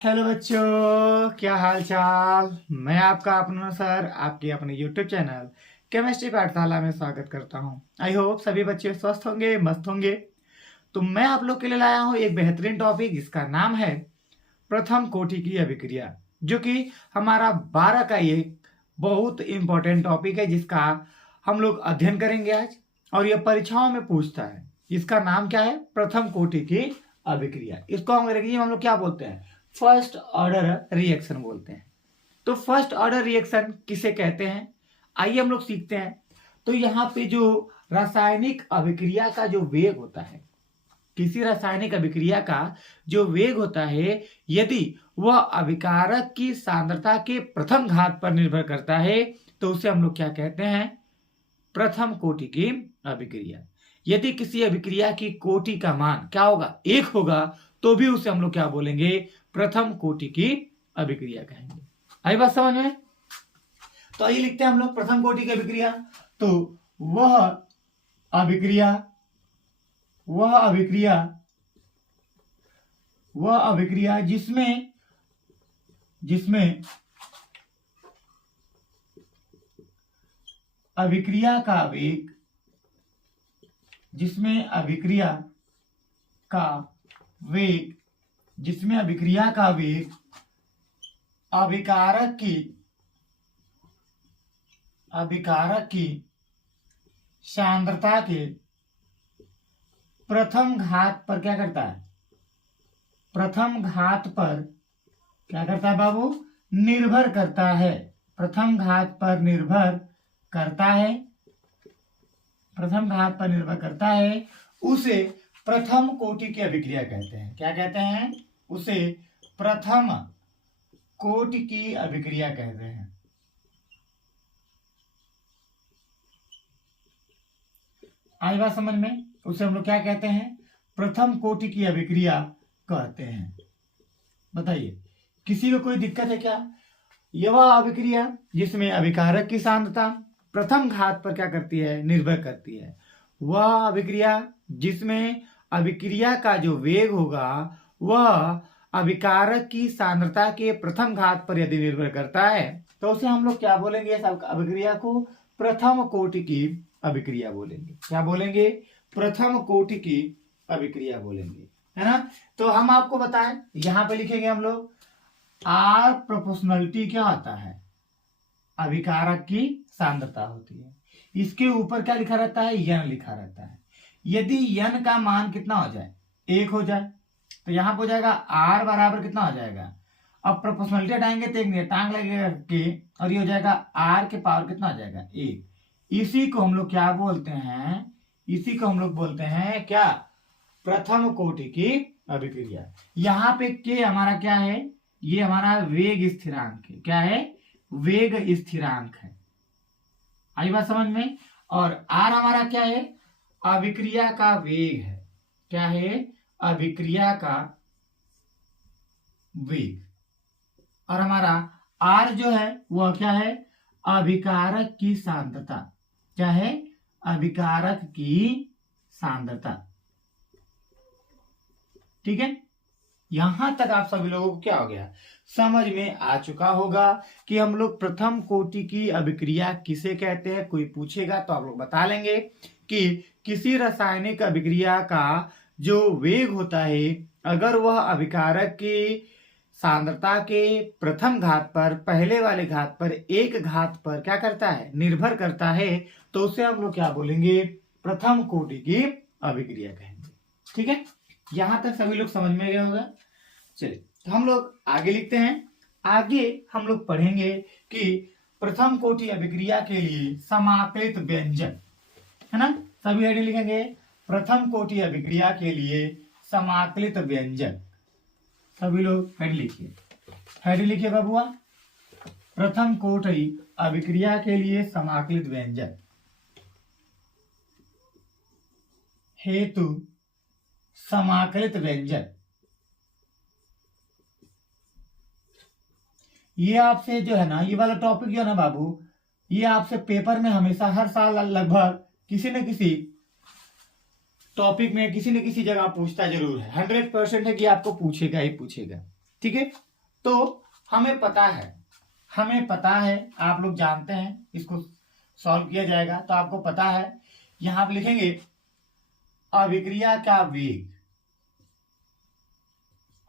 Hello बच्चों, क्या हाल चाल। मैं आपका अपना सर आपके अपने यूट्यूब चैनल केमिस्ट्री पाठशाला में स्वागत करता हूं। आई होप सभी बच्चे स्वस्थ होंगे, मस्त होंगे। तो मैं आप लोग के लिए लाया हूं एक बेहतरीन टॉपिक जिसका नाम है प्रथम कोटि की अभिक्रिया, जो कि हमारा 12 का एक बहुत इंपॉर्टेंट टॉपिक है जिसका हम लोग अध्ययन करेंगे आज। और यह परीक्षाओं में पूछता है। इसका नाम क्या है? प्रथम कोटि की अभिक्रिया। इसको अंग्रेजी में हम लोग क्या बोलते हैं? फर्स्ट ऑर्डर रिएक्शन बोलते हैं। तो फर्स्ट ऑर्डर रिएक्शन किसे कहते हैं, आइए हम लोग सीखते हैं। तो यहाँ पे जो रासायनिक अभिक्रिया का जो वेग होता है, किसी रासायनिक अभिक्रिया का जो वेग होता है, यदि वह अभिकारक की सांद्रता के प्रथम घात पर निर्भर करता है तो उसे हम लोग क्या कहते हैं? प्रथम कोटि की अभिक्रिया। यदि किसी अभिक्रिया की कोटि का मान क्या होगा? 1 होगा, तो भी उसे हम लोग क्या बोलेंगे? प्रथम कोटि की अभिक्रिया कहेंगे। आई बात समझ में? तो आइए लिखते हैं हम लोग प्रथम कोटि की अभिक्रिया। तो वह अभिक्रिया जिसमें अभिक्रिया का वेग अभिकारक की सांद्रता के प्रथम घात पर क्या करता है? प्रथम घात पर क्या करता है बाबू? निर्भर करता है। प्रथम घात पर निर्भर करता है, उसे प्रथम कोटि की अभिक्रिया कहते हैं। क्या कहते हैं? उसे प्रथम कोटि की अभिक्रिया कहते हैं। आई बात समझ में? उसे हम लोग क्या कहते हैं? प्रथम कोटि की अभिक्रिया कहते हैं। बताइए, किसी को कोई दिक्कत है क्या? यह वह अभिक्रिया जिसमें अभिकारक की सांद्रता प्रथम घात पर क्या करती है? निर्भर करती है। वह अभिक्रिया जिसमें अभिक्रिया का जो वेग होगा वह अभिकारक की सांद्रता के प्रथम घात पर यदि निर्भर करता है तो उसे हम लोग क्या बोलेंगे? इस अभिक्रिया को प्रथम कोटि की अभिक्रिया बोलेंगे। क्या बोलेंगे? प्रथम कोटि की अभिक्रिया बोलेंगे, है ना। तो हम आपको बताएं, यहां पे लिखेंगे हम लोग आर प्रोपोर्शनलिटी क्या होता है? अभिकारक की सांद्रता होती है। इसके ऊपर क्या लिखा रहता है? यन लिखा रहता है। यदि यन का मान कितना हो जाए? 1 हो जाए, तो यहां पर हो जाएगा आर बराबर कितना हो जाएगा? अब प्रोपोर्शनलिटी हटाएंगे तो एक नियतांक लगेगा के, और ये हो जाएगा आर के पावर कितना हो जाएगा? 1। इसी को हम लोग क्या बोलते हैं? क्या? प्रथम कोटि की अभिक्रिया। यहाँ पे के हमारा क्या है? ये हमारा वेग स्थिरांक है। क्या है? वेग स्थिरांक है। आई बात समझ में? और आर हमारा क्या है? अभिक्रिया का वेग है। क्या है? अभिक्रिया का वेग। और हमारा आर जो है वह क्या है? अभिकारक की सांद्रता। क्या है? अभिकारक की सांद्रता। ठीक है, यहां तक आप सभी लोगों को क्या हो गया? समझ में आ चुका होगा कि हम लोग प्रथम कोटि की अभिक्रिया किसे कहते हैं। कोई पूछेगा तो आप लोग बता लेंगे कि किसी रासायनिक अभिक्रिया का जो वेग होता है, अगर वह अभिकारक की सांद्रता के प्रथम घात पर, पहले वाले घात पर, एक घात पर क्या करता है? निर्भर करता है, तो उसे हम लोग क्या बोलेंगे? प्रथम कोटि की अभिक्रिया कहेंगे। ठीक है, यहां तक सभी लोग समझ में गए होगा। चलिए, तो हम लोग आगे लिखते हैं। आगे हम लोग पढ़ेंगे कि प्रथम कोटि अभिक्रिया के लिए समाकलित व्यंजन, है ना। सभी हेडिंग लिखेंगे। प्रथम कोटि अभिक्रिया के लिए समाकलित व्यंजन। सभी लोग हेडिंग लिखिए बाबुआ। प्रथम कोटि अभिक्रिया के लिए समाकलित व्यंजन। हेतु समाकलित व्यंजन। ये आपसे जो है ना, ये वाला टॉपिक जो है ना बाबू, ये आपसे पेपर में हमेशा हर साल लगभग किसी न किसी टॉपिक में किसी न किसी जगह पूछता जरूर है। 100% है कि आपको पूछेगा ही पूछेगा। ठीक है, तो हमें पता है, आप लोग जानते हैं इसको सॉल्व किया जाएगा। तो आपको पता है, यहां आप लिखेंगे अभिक्रिया का वेग,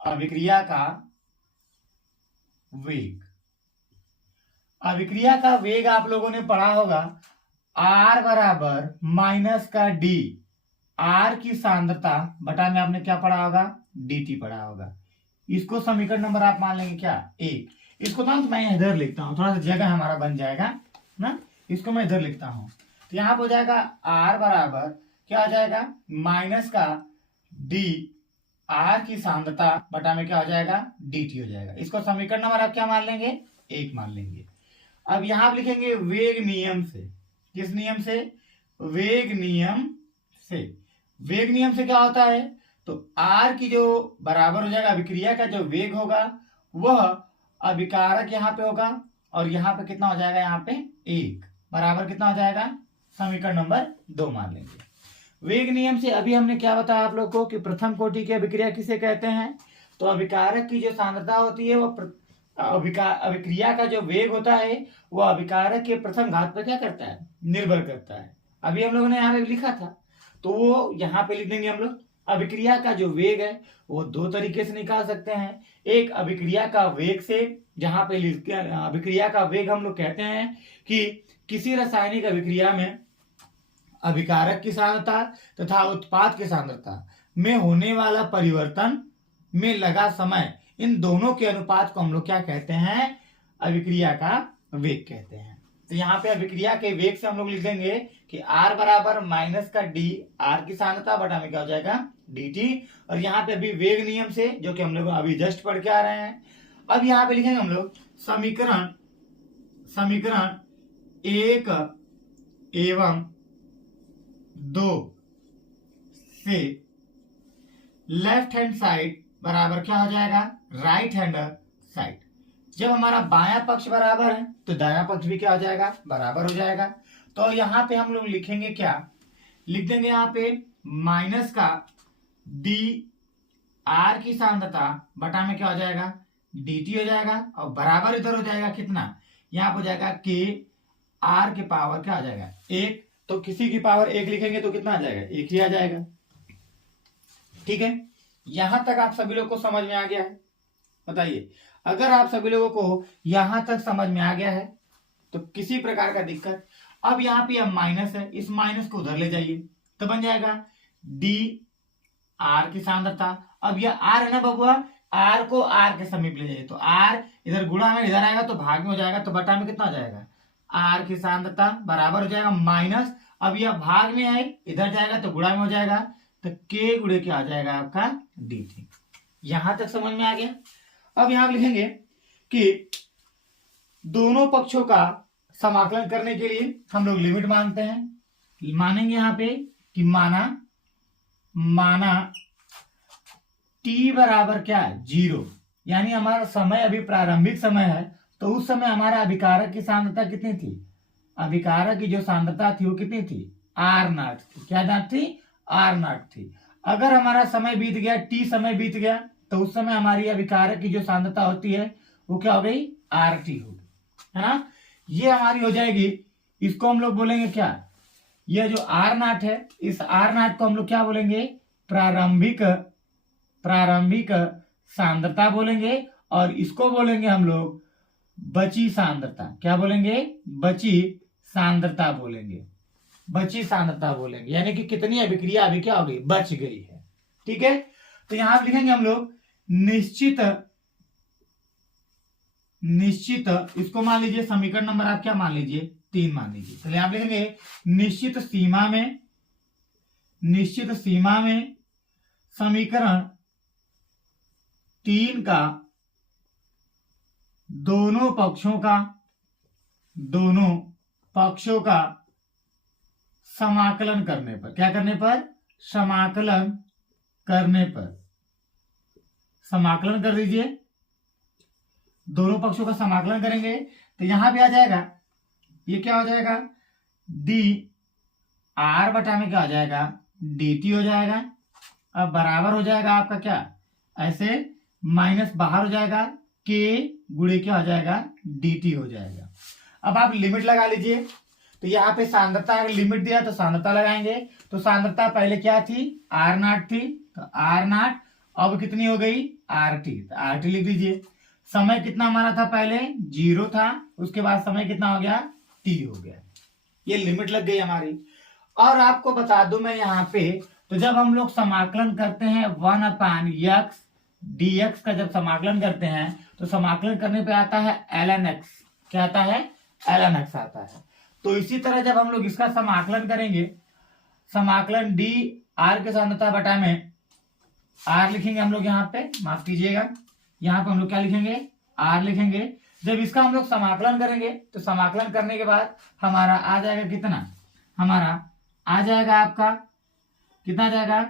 अभिक्रिया का वेग, अभिक्रिया का वेग आप लोगों ने पढ़ा होगा R बराबर माइनस का डी, R की सांद्रता बटा में आपने क्या पढ़ा होगा, dt पढ़ा होगा। इसको समीकरण नंबर आप मान लेंगे क्या, 1। इसको तो मैं इधर लिखता हूं, थोड़ा सा जगह हमारा बन जाएगा ना, इसको मैं इधर लिखता हूं। तो यहां पर हो जाएगा R बराबर क्या हो जाएगा, माइनस का डी, R की सांद्रता बटा में क्या हो जाएगा, dt हो जाएगा। इसको समीकरण नंबर आप क्या मान लेंगे, 1 मान लेंगे। अब यहां आप लिखेंगे वेग नियम से, किस नियम से, वेग नियम से। वेग नियम से क्या होता है, तो R की जो बराबर हो जाएगा अभिक्रिया का जो वेग होगा वह अभिकारक यहाँ पे होगा, और यहाँ पे कितना हो जाएगा, यहाँ पे 1 बराबर कितना हो जाएगा, समीकरण नंबर 2 मान लेंगे। वेग नियम से अभी हमने क्या बताया आप लोग को कि प्रथम कोटि की अभिक्रिया किसे कहते हैं, तो अभिकारक की जो सांद्रता होती है वो अभिक्रिया का जो वेग होता है वो अभिकारक के प्रथम घात पर क्या करता है, निर्भर करता है। अभी हम लोगों ने यहाँ पे लिखा था, तो वो यहाँ पे लिख देंगे हम लोग। अभिक्रिया का जो वेग है वो 2 तरीके से निकाल सकते हैं। एक अभिक्रिया का वेग से, जहां पे अभिक्रिया का वेग हम लोग कहते हैं कि किसी रासायनिक अभिक्रिया में अभिकारक की सांद्रता तथा उत्पाद की सांद्रता में होने वाला परिवर्तन में लगा समय, इन दोनों के अनुपात को हम लोग क्या कहते हैं, अभिक्रिया का वेग कहते हैं। तो यहाँ पे अभिक्रिया के वेग से हम लोग लिख देंगे कि R बराबर माइनस का डी, R की सांद्रता बटा में क्या हो जाएगा, dt। और यहाँ पे अभी वेग नियम से, जो कि हम लोग अभी जस्ट पढ़ के आ रहे हैं, अब यहाँ पे लिखेंगे हम लोग समीकरण 1 एवं 2 से लेफ्ट हैंड साइड बराबर क्या हो जाएगा, राइट हैंड साइड। जब हमारा बायां पक्ष बराबर है तो दायां पक्ष भी क्या हो जाएगा, बराबर हो जाएगा। तो यहाँ पे हम लोग लिखेंगे क्या, लिख देंगे यहाँ पे माइनस का डी, R की सांद्रता बटा में क्या हो जाएगा, dt हो जाएगा, और बराबर इधर हो जाएगा कितना, यहाँ हो जाएगा k, R के पावर क्या आ जाएगा, 1। तो किसी की पावर 1 लिखेंगे तो कितना आ जाएगा, 1 ही आ जाएगा। ठीक है, यहां तक आप सभी लोग को समझ में आ गया है, बताइए। अगर आप सभी लोगों को यहां तक समझ में आ गया है तो किसी प्रकार का दिक्कत, अब यहाँ पे माइनस है, इस माइनस को उधर ले जाइए तो बन जाएगा डी, R की सांद्रता। अब यह R है ना बबुआ, R को R के समीप ले जाइए, तो R इधर गुणा में इधर आएगा तो भाग में हो जाएगा, तो बटा में कितना हो जाएगा, R की सांद्रता बराबर हो जाएगा माइनस, अब यह भाग में है इधर जाएगा तो गुणा में हो जाएगा, तो k गुणे क्या आ जाएगा आपका, dt। यहां तक समझ में आ गया। अब यहां लिखेंगे कि दोनों पक्षों का समाकलन करने के लिए हम लोग लिमिट मानते हैं, मानेंगे यहाँ पे कि माना t बराबर क्या है, 0, यानी हमारा समय अभी प्रारंभिक समय है, तो उस समय हमारा अभिकारक की सांद्रता कितनी थी, अभिकारक की जो सांद्रता थी वो कितनी थी, R0 थी। क्या नाट थी, R0 थी। अगर हमारा समय बीत गया, t समय बीत गया, तो उस समय हमारी अभिकारक की जो सांद्रता होती है वो क्या हो गई, RT हो गई, है ना। ये हमारी हो जाएगी, इसको हम लोग बोलेंगे क्या, यह जो R0 है, इस R0 को हम लोग क्या बोलेंगे, प्रारंभिक सांद्रता बोलेंगे, और इसको बोलेंगे हम लोग बची सांद्रता। क्या बोलेंगे, बची सांद्रता बोलेंगे, बची सांद्रता बोलेंगे, यानी कि कितनी अभिक्रिया अभी क्या हो गई, बच गई है। ठीक है, तो यहां पर लिखेंगे हम लोग निश्चित, इसको मान लीजिए समीकरण नंबर आप क्या मान लीजिए, 3 मान लीजिए। तो यहां लिखेंगे निश्चित सीमा में समीकरण 3 का दोनों पक्षों का समाकलन करने पर, क्या करने पर, समाकलन करने पर, समाकलन कर दीजिए, दोनों पक्षों का समाकलन करेंगे तो यहां पे आ जाएगा, ये क्या हो जाएगा, डी, R बटा में क्या हो जाएगा, dt हो जाएगा। अब बराबर हो जाएगा आपका क्या, ऐसे माइनस बाहर हो जाएगा के गुणे क्या हो जाएगा, dt हो जाएगा। अब आप लिमिट लगा लीजिए, तो यहाँ पे सांद्रता लिमिट दिया तो सांद्रता लगाएंगे, तो सांद्रता पहले क्या थी, आर नॉट थी, तो आर नॉट अब कितनी हो गई, आर टी, तो आर टी लिख दीजिए। समय कितना हमारा था, पहले 0 था, उसके बाद समय कितना हो गया, टी हो गया। ये लिमिट लग गई हमारी। और आपको बता दूं मैं यहाँ पे, तो जब हम लोग समाकलन करते हैं 1/x dx का, जब समाकलन करते हैं तो समाकलन करने पे आता है ln x। क्या आता है, ln x आता है। तो इसी तरह जब हम लोग इसका समाकलन करेंगे, समाकलन डी आर के सांद्रता बटा में आर लिखेंगे हम लोग यहाँ पे, माफ कीजिएगा, यहाँ पे हम लोग क्या लिखेंगे, आर लिखेंगे। जब इसका हम लोग समाकलन करेंगे तो समाकलन करने के बाद हमारा आ जाएगा कितना, हमारा आ जाएगा आपका कितना आ जाएगा,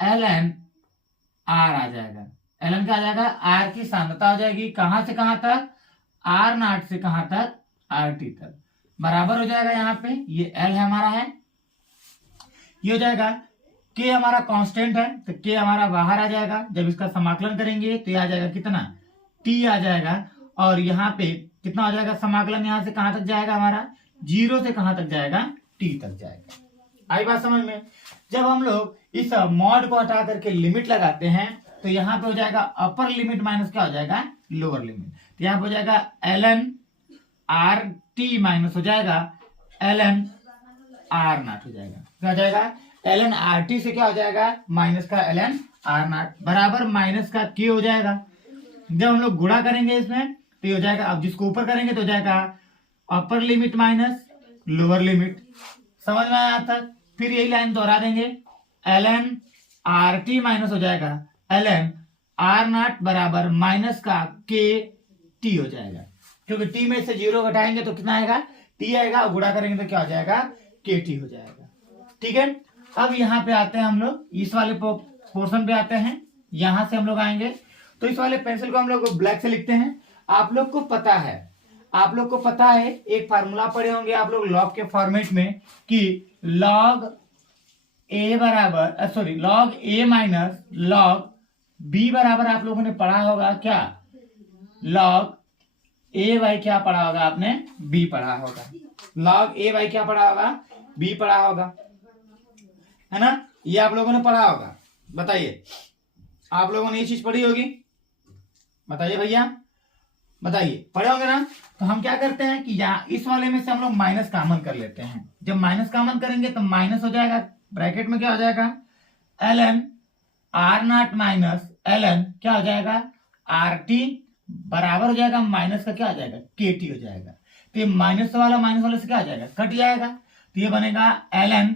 ln r आ जाएगा। ln का आ जाएगा, आर की सांद्रता हो जाएगी कहां से कहां तक, आर नॉट से कहां तक, आर टी तक, बराबर हो जाएगा। यहाँ पे ये l है हमारा है, ये हो जाएगा k हमारा कांस्टेंट है, तो k हमारा बाहर आ जाएगा। जब इसका समाकलन करेंगे तो ये आ जाएगा कितना, t आ जाएगा। और यहाँ पे कितना हो जाएगा, समाकलन यहाँ से कहां तक जाएगा हमारा, 0 से कहां तक जाएगा, t तक जाएगा। आई बात समझ में। जब हम लोग इस मॉड को हटा करके लिमिट लगाते हैं तो यहाँ पे हो जाएगा अपर लिमिट माइनस क्या हो जाएगा, लोअर लिमिट। तो यहाँ पे हो जाएगा ln आर टी माइनस हो जाएगा ln आर नॉट हो जाएगा। क्या हो जाएगा, ln आर टी से क्या हो जाएगा, माइनस का ln आर नॉट बराबर माइनस का k हो जाएगा। जब हम लोग गुणा करेंगे इसमें तो ये हो जाएगा, अब जिसको ऊपर करेंगे तो हो जाएगा अपर लिमिट माइनस लोअर लिमिट। समझ में आया तक। फिर यही लाइन दोहरा देंगे, ln आर टी माइनस हो जाएगा ln आर नॉट बराबर माइनस का के टी हो जाएगा, क्योंकि टी में से 0 घटाएंगे तो कितना आएगा, टी आएगा, और गुणा करेंगे तो क्या हो जाएगा, के टी हो जाएगा। ठीक है। अब यहाँ पे आते हैं हम लोग, इस वाले पोर्शन पे आते हैं। यहां से हम लोग आएंगे तो इस वाले पेंसिल को हम लोग ब्लैक से लिखते हैं। आप लोग को पता है, आप लोग को पता है, एक फार्मूला पढ़े होंगे आप लोग लॉग के फॉर्मेट में, कि लॉग ए बराबर सॉरी लॉग ए माइनस लॉग बी बराबर आप लोगों ने पढ़ा होगा क्या, लॉग ए बाई क्या पढ़ा होगा आपने, बी पढ़ा होगा। लॉग ए बाई क्या पढ़ा होगा, बी पढ़ा होगा, है ना। ये आप लोगों ने पढ़ा होगा। बताइए, आप लोगों ने ये चीज पढ़ी होगी, बताइए भैया, बताइए, पढ़े होंगे ना। तो हम क्या करते हैं कि यहाँ इस वाले में से हम लोग माइनस कॉमन कर लेते हैं। जब माइनस कॉमन करेंगे तो माइनस हो जाएगा, ब्रैकेट में क्या हो जाएगा, ln R naught minus ln क्या हो जाएगा, आर टी बराबर हो जाएगा माइनस का क्या हो जाएगा, के टी हो जाएगा। तो ये माइनस वाले से क्या हो जाएगा, कट जाएगा। तो ये बनेगा ln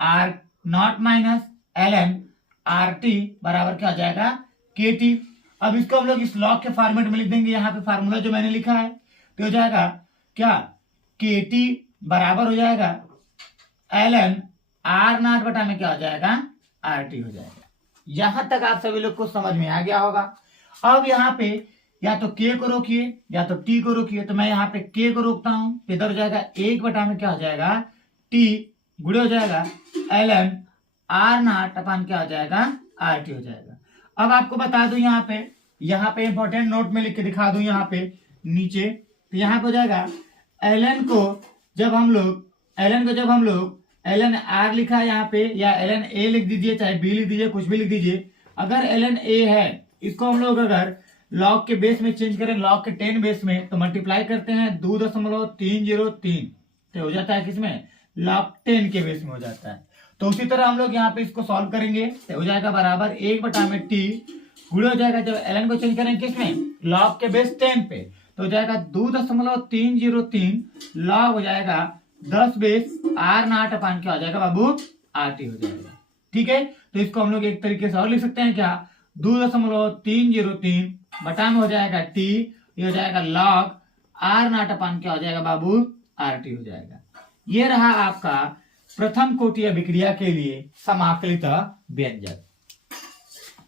R naught minus ln R T बराबर क्या हो जाएगा, के टी। अब इसको हम लोग इस लॉग के फॉर्मेट में लिख देंगे। यहाँ पे फार्मूला जो मैंने लिखा है तो हो जाएगा क्या, के टी बराबर हो जाएगा ln आर नॉट बटा में क्या हो जाएगा, आर टी हो जाएगा। यहां तक आप सभी लोग को समझ में आ गया होगा। अब यहाँ पे या तो k को रोकिए या तो t को रोकिए। तो मैं यहाँ पे k को रोकता हूं, इधर हो जाएगा 1 बटा में क्या हो जाएगा, t गुणे हो जाएगा ln आर नॉट अपन क्या हो जाएगा, आर टी हो जाएगा। अब आपको बता दूं यहाँ पे इंपॉर्टेंट नोट में लिख के दिखा दूं यहाँ पे नीचे। तो यहाँ पे हो जाएगा ln को जब हम लोग ln आर लिखा है यहाँ पे, या ln ए लिख दीजिए, चाहे बी लिख दीजिए, कुछ भी लिख दीजिए। अगर ln ए है, इसको हम लोग अगर लॉग के बेस में चेंज करें, लॉग के 10 बेस में, तो मल्टीप्लाई करते हैं 2.303, तो हो जाता है किसमें, लॉग 10 के बेस में हो जाता है। तो उसी तरह हम लोग यहाँ पे इसको सॉल्व करेंगे तो हो जाएगा बराबर 1 बटा में टी गुणे हो जाएगा, जब ln को चेंज करेंगे किसमें, लॉग के बेस 10 पे, तो हो जाएगा 2.303 लॉग हो जाएगा 10 बेस आर नॉट अपान क्या हो जाएगा बाबू, आर टी हो जाएगा। ठीक है। तो इसको हम लोग एक तरीके से और लिख सकते हैं क्या, 2.303 बटा में हो जाएगा टी, ये हो जाएगा लॉग आर नॉट अपान क्या हो जाएगा बाबू, आर टी हो जाएगा। ये रहा आपका प्रथम कोटि अभिक्रिया के लिए समाकलित व्यंजक।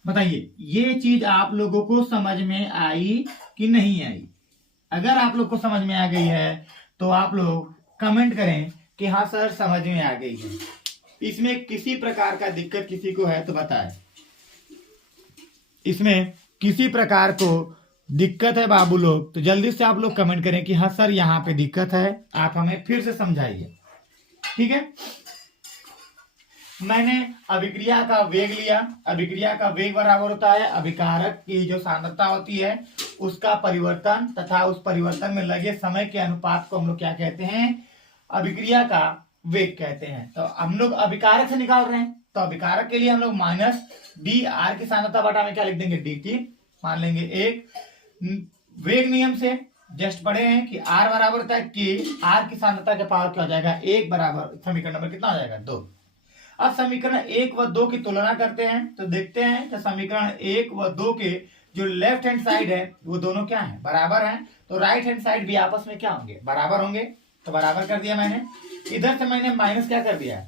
बताइए ये चीज आप लोगों को समझ में आई कि नहीं आई। अगर आप लोग को समझ में आ गई है तो आप लोग कमेंट करें कि हाँ सर समझ में आ गई है। इसमें किसी प्रकार का दिक्कत किसी को है तो बताएं। इसमें किसी प्रकार को दिक्कत है बाबू लोग तो जल्दी से आप लोग कमेंट करें कि हाँ सर यहाँ पे दिक्कत है, आप हमें फिर से समझाइए। ठीक है, मैंने अभिक्रिया का वेग लिया। अभिक्रिया का वेग बराबर होता है अभिकारक की जो सांद्रता होती है उसका परिवर्तन तथा उस परिवर्तन में लगे समय के अनुपात को हम लोग क्या कहते हैं, अभिक्रिया का वेग कहते हैं। तो हम लोग अभिकारक से निकाल रहे हैं, तो अभिकारक के लिए हम लोग माइनस डी आर की सांद्रता बटा में क्या लिख देंगे, डी टी मान लेंगे। एक वेग नियम से जस्ट पढ़े हैं कि आर बराबर होता है कि आर की सांद्रता के पावर क्या हो जाएगा, एक बराबर समीकरण नंबर कितना हो जाएगा, 2। अब समीकरण 1 व 2 की तुलना करते हैं तो देखते हैं कि समीकरण 1 व 2 के जो लेफ्ट हैंड साइड है वो दोनों क्या है, बराबर हैं। तो राइट हैंड साइड भी आपस में क्या होंगे, बराबर होंगे। तो बराबर कर दिया मैंने। इधर से मैंने माइनस क्या कर दिया,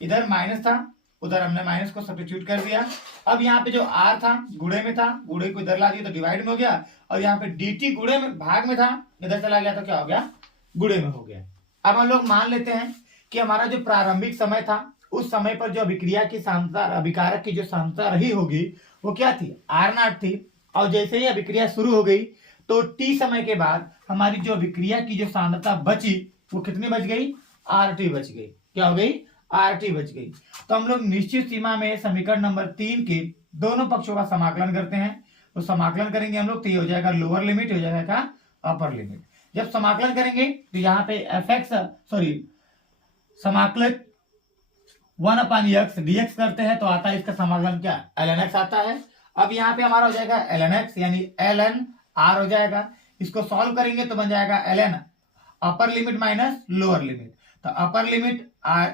इधर माइनस था उधर हमने माइनस को सब्स्टिट्यूट कर दिया। अब यहाँ पे जो आर था गुणे में था, गुणे को इधर ला दिया तो डिवाइड में हो गया, और यहाँ पे dt गुणे में भाग में था, इधर चला गया तो क्या हो गया, गुणे में हो गया। अब हम लोग मान लेते हैं कि हमारा जो प्रारंभिक समय था उस समय पर जो अभिक्रिया की सांद्रता, अभिकारक की जो सांद्रता रही होगी वो क्या थी, आर नॉट थी। और जैसे ही अभिक्रिया शुरू हो गई तो टी समय के बाद हमारी जो अभिक्रिया की जो सांद्रता बची वो कितनी बच गई, आर टी बच गई। क्या हो गई, आर टी बच गई। तो हम लोग निश्चित सीमा में समीकरण नंबर 3 के दोनों पक्षों का समाकलन करते हैं। तो समाकलन करेंगे हम लोग तो ये हो जाएगा लोअर लिमिट, हो जाएगा क्या, अपर लिमिट। जब समाकलन करेंगे तो यहाँ पे एफ एक्स सॉरी समाकलन 1/x dx करते हैं तो आता है इसका समाकलन क्या, ln x आता है। अब यहाँ पे हमारा हो जाएगा ln x यानी ln r हो जाएगा। इसको सॉल्व करेंगे तो बन जाएगा ln upper limit minus lower limit. तो upper limit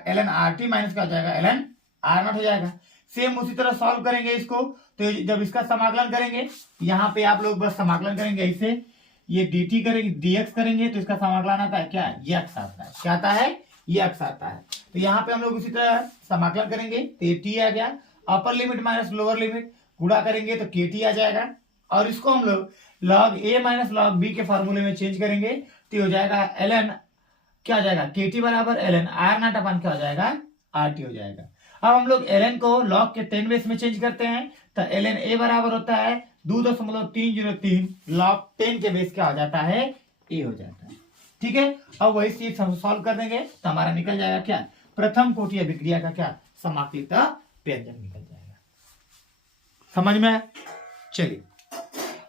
ln rt minus क्या हो जाएगा, ln r नॉट हो जाएगा। सेम उसी तरह सॉल्व करेंगे इसको, तो जब इसका समाकलन करेंगे यहाँ पे आप लोग बस समाकलन करेंगे ऐसे, ये dt करेंगे dx करेंगे तो इसका समाकलन आता है क्या, ये x आता है। क्या आता है, ये x आता है। तो यहाँ पे हम लोग उसी तरह समाकलन करेंगे तो ये t आ गया, अपर लिमिट माइनस लोअर लिमिट गुणा करेंगे तो kt आ जाएगा, और इसको हम लोग log a minus log b के फॉर्मूले में चेंज करेंगे तो हो जाएगा ln क्या हो जाएगा, kt बराबर ln r नॉट अपन क्या हो जाएगा, rt हो जाएगा। अब हम लोग ln को log के 10 बेस में चेंज करते हैं तो ln a बराबर होता है 2.303 log 10 के बेस क्या हो जाता है, a हो जाता है। ठीक है, अब वही चीज हम सॉल्व कर देंगे तो हमारा निकल जाएगा क्या, प्रथम कोटि अभिक्रिया का क्या, समाकलित व्यंजन निकल जाएगा। समझ में, चलिए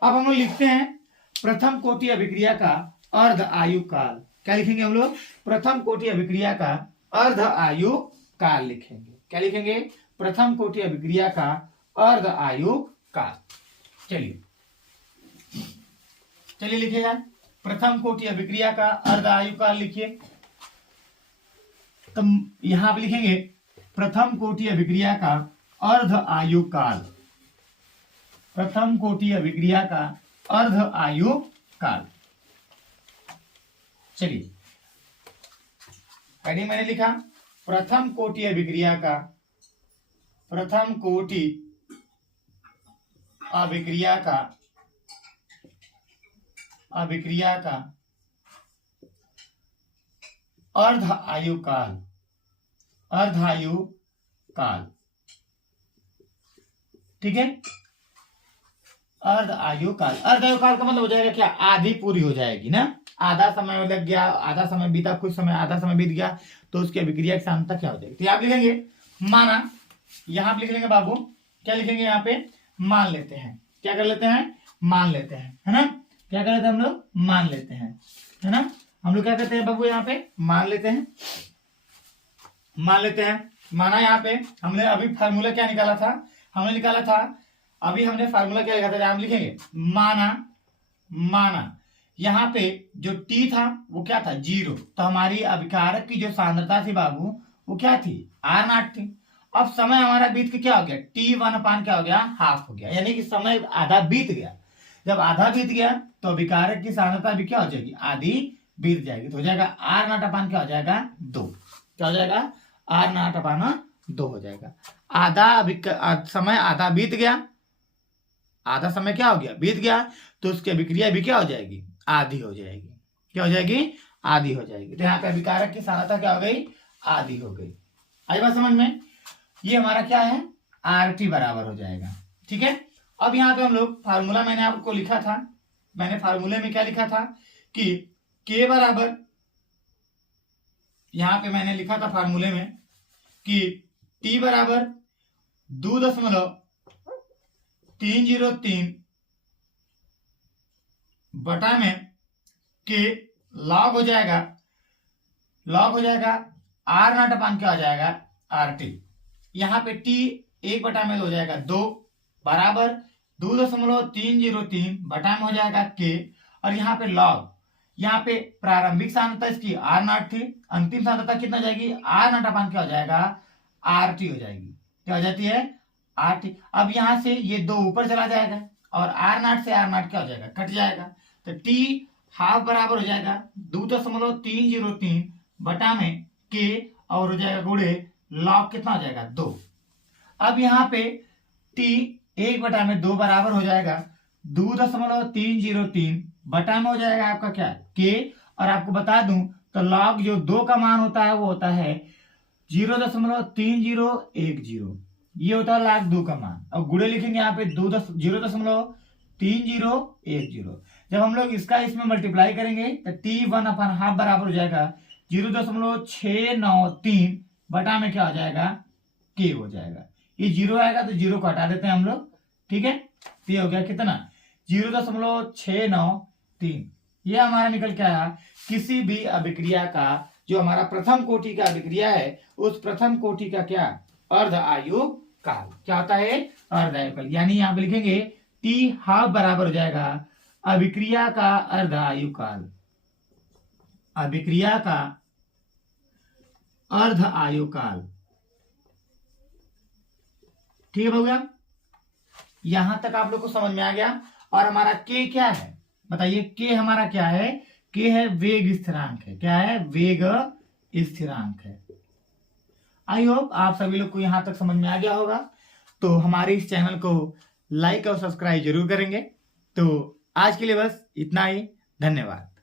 अब हम लोग लिखते हैं प्रथम कोटि अभिक्रिया का अर्ध आयु काल। क्या लिखेंगे हम लोग, प्रथम कोटि अभिक्रिया का अर्ध आयु काल लिखेंगे। क्या लिखेंगे, प्रथम कोटि अभिक्रिया का अर्ध आयु काल। चलिए चलिए लिखिएगा, प्रथम कोटि अभिक्रिया का अर्ध आयु काल लिखिए। तो यहां पे लिखेंगे प्रथम कोटि अभिक्रिया का अर्ध आयु काल, प्रथम कोटि अभिक्रिया का अर्ध आयु काल। चलिए हेडिंग मैंने लिखा प्रथम कोटि अभिक्रिया का, प्रथम कोटि अभिक्रिया का, अभिक्रिया का अर्ध आयु काल, अर्ध आयु काल। ठीक है, अर्ध आयु काल, अर्ध आयु काल का मतलब हो जाएगा क्या, आधी पूरी हो जाएगी ना, आधा समय लग गया, आधा समय बीता, कुछ समय आधा समय बीत गया तो उसकी अभिक्रिया की सांद्रता क्या हो जाएगी। तो आप लिखेंगे माना, यहां पे लिख लेंगे बाबू, क्या लिखेंगे यहाँ पे, मान लेते हैं, क्या कर लेते हैं, मान लेते हैं, है ना, क्या कर लेते हैं हम लोग, मान लेते हैं, है ना। हम लोग क्या करते हैं बाबू, यहाँ पे मान लेते हैं, मान लेते हैं। माना यहाँ पे हमने अभी फार्मूला क्या निकाला था, हमने निकाला था अभी हमने फार्मूला क्या लिखा था, हम लिखेंगे माना, माना यहाँ पे जो t था वो क्या था, 0। तो हमारी अभिकारक की जो सांद्रता थी बाबू वो क्या थी, r नॉट थी। अब समय हमारा बीत के क्या हो गया, t1 क्या हो गया, हाफ हो गया, यानी कि समय आधा बीत गया। जब आधा बीत गया तो अभिकारक की सांद्रता भी क्या हो जाएगी, आधी बीत जाएगी। तो हो जाएगा r नॉट क्या हो जाएगा, 2। क्या हो जाएगा, r नॉट 2 हो जाएगा। आधा समय आधा बीत गया, आधा समय क्या हो गया, बीत गया, तो उसकी अभिक्रिया भी क्या हो जाएगी, आधी हो जाएगी। क्या हो जाएगी, आधी हो जाएगी। तो यहाँ पे अभिकारक की सांद्रता क्या हो गई, आधी हो गई। आई बात समझ में, ये हमारा क्या है, आर टी बराबर हो जाएगा। ठीक है, अब यहाँ पे हम लोग फार्मूला मैंने आपको लिखा था, मैंने फार्मूले में क्या लिखा था कि k बराबर, यहां पे मैंने लिखा था फार्मूले में कि t बराबर 2.303 बटा में k लॉग हो जाएगा r नॉट अपान क्या हो जाएगा RT। यहाँ पे t 1 बटा में हो जाएगा 2 बराबर 2.303 बटा में हो जाएगा k, और यहाँ पे लॉग, यहाँ पे प्रारंभिक सांद्रता इसकी r नॉट थी, अंतिम सांद्रता कितना हो जाएगी r नॉट अपान क्या हो जाएगा RT हो जाएगी। क्या हो जाती है RT। अब यहाँ से ये 2 ऊपर चला जाएगा और r नॉट से r नॉट क्या हो जाएगा कट जाएगा, तो t हाफ बराबर हो जाएगा 2.303 बटा में k और हो जाएगा गुणे लॉग कितना हो जाएगा 2। अब यहाँ पे t 1 बटा में 2 बराबर हो जाएगा 2.303 बटा में हो जाएगा आपका क्या k, और आपको बता दूं तो लॉग जो 2 का मान होता है वो होता है 0.3010, ये होता है लॉग 2 का मान। अब गुणे लिखेंगे यहाँ पे 0.3010। जब हम लोग इसका इसमें मल्टीप्लाई करेंगे तो t1 अपन हाफ बराबर हो जाएगा 0.693 बटा में क्या हो जाएगा k हो जाएगा। ये 0 आएगा तो 0 को हटा देते हैं हम लोग, ठीक है। तो ये हो गया कितना 0.693। ये हमारा निकल के आया किसी भी अभिक्रिया का, जो हमारा प्रथम कोटि का अभिक्रिया है, उस प्रथम कोटि का क्या अर्ध आयु काल क्या होता है अर्ध आयु काल। यानी यहाँ पे लिखेंगे t हाफ बराबर हो जाएगा अभिक्रिया का अर्ध आयु काल, अभिक्रिया का अर्ध आयु काल। ठीक है भैया, यहां तक आप लोग को समझ में आ गया। और हमारा k क्या है बताइए, k हमारा क्या है, k है वेग स्थिरांक है। क्या है वेग स्थिरांक है। आई होप आप सभी लोग को यहां तक समझ में आ गया होगा। तो हमारे इस चैनल को लाइक और सब्सक्राइब जरूर करेंगे। तो आज के लिए बस इतना ही, धन्यवाद।